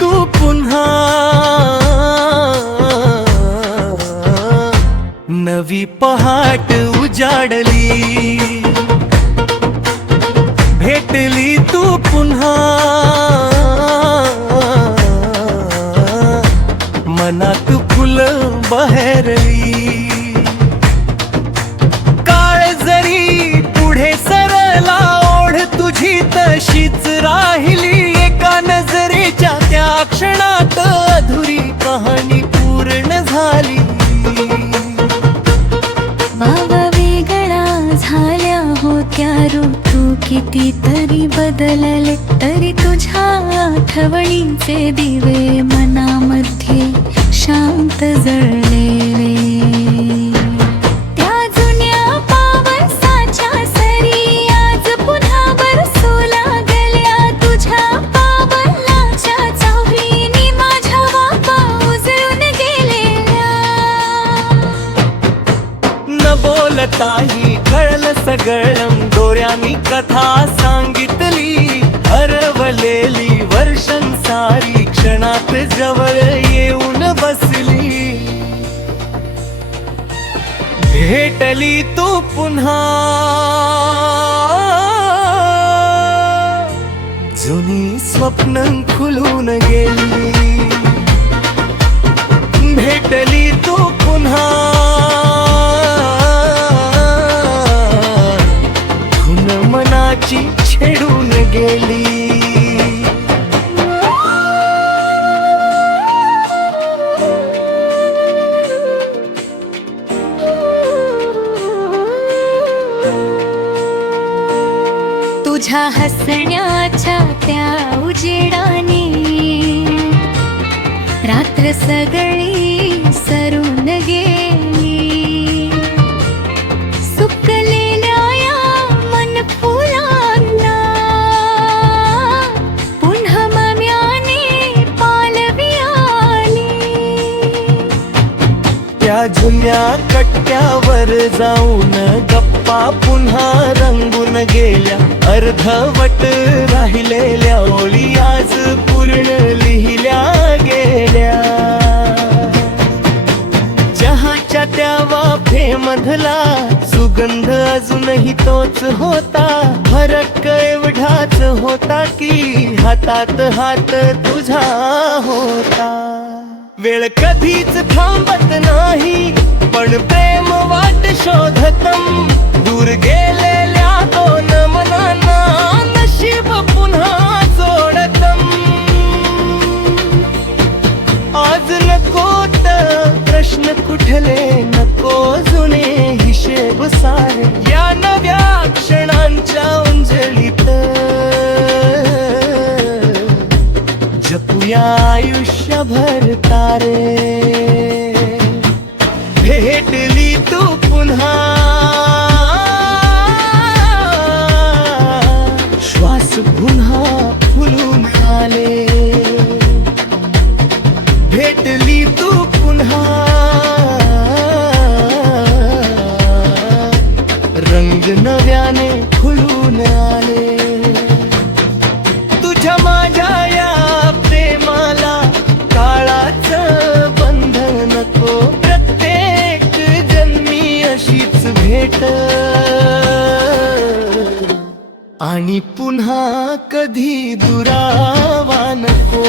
तू पुन्हा नवी पहाट उजाडली, भेटली तू पुन्हा मनात फुलं बहरली। काळ जरी पुढे सरला ओढ तुझी तशीच राहिली, एका नजरेच्या त्या क्षणात अधुरी कहाणी पूर्ण झाली। बाबा वेगळा झाल्या होत्या ऋतू कितीतरी बदलले, तरी तुझ्या आठवणीचे दिवे मनामध्ये शांत जळलेले। त्या जुन्या पावसाच्या सरी आज पुन्हा बरसू लागल्या, तुझ्या पावलाच्या चाहुरीने माझ्या वापा उजळून गेलेल्या। न बोलताही कळलं सगळं, दोऱ्यानी कथा सांगितली, हरवलेली वर्षांसारी क्षणात जवळ येऊन बसली। भेटली तू पुन्हा जुनी स्वप्न खुलून गेली, भेटली तू पुन्हा धुन मनाची छेडून गेली। तुझ्या हसण्याच्या त्या उजेडाने रात्र सगळी सरून गेली, सुकलेल्या या मन फुलांना पुन्हा मम्याने पालवी आली। त्या जुन्या कट्ट्यावर जाऊन गप्पा पुन्हा रंगून गेल्या, अर्धवट राहिलेल्या ओळी आज पूर्ण लिहिल्या गेल्या। चहाच्या त्या वाफेमधला सुगंध अजूनही तोच होता, फरक एवढाच होता की हातात हात तुझा होता। वेळ कधीच थांबत नाही पण प्रेम वाट शोधतम, दूर गेलेल्या दोन मनांना नशीब पुन्हा जोडतम। आज नकोत प्रश्न कुठले, नको जुने हिशेब सारे, या नव्या क्षणांच्या उंजळीत जपूया आयुष्यभर तारे। भेटली तू पुन्हा श्वास पुन्हा फुलून आले, भेटली तू पुन्हा रंग नव्याने खुलून आले। तुझ्या माझ्या या प्रेमाला काळाचं बंधन नको, प्रत्येक जन्मी अशीच भेट आणि पुन्हा कधी दुरावा नको।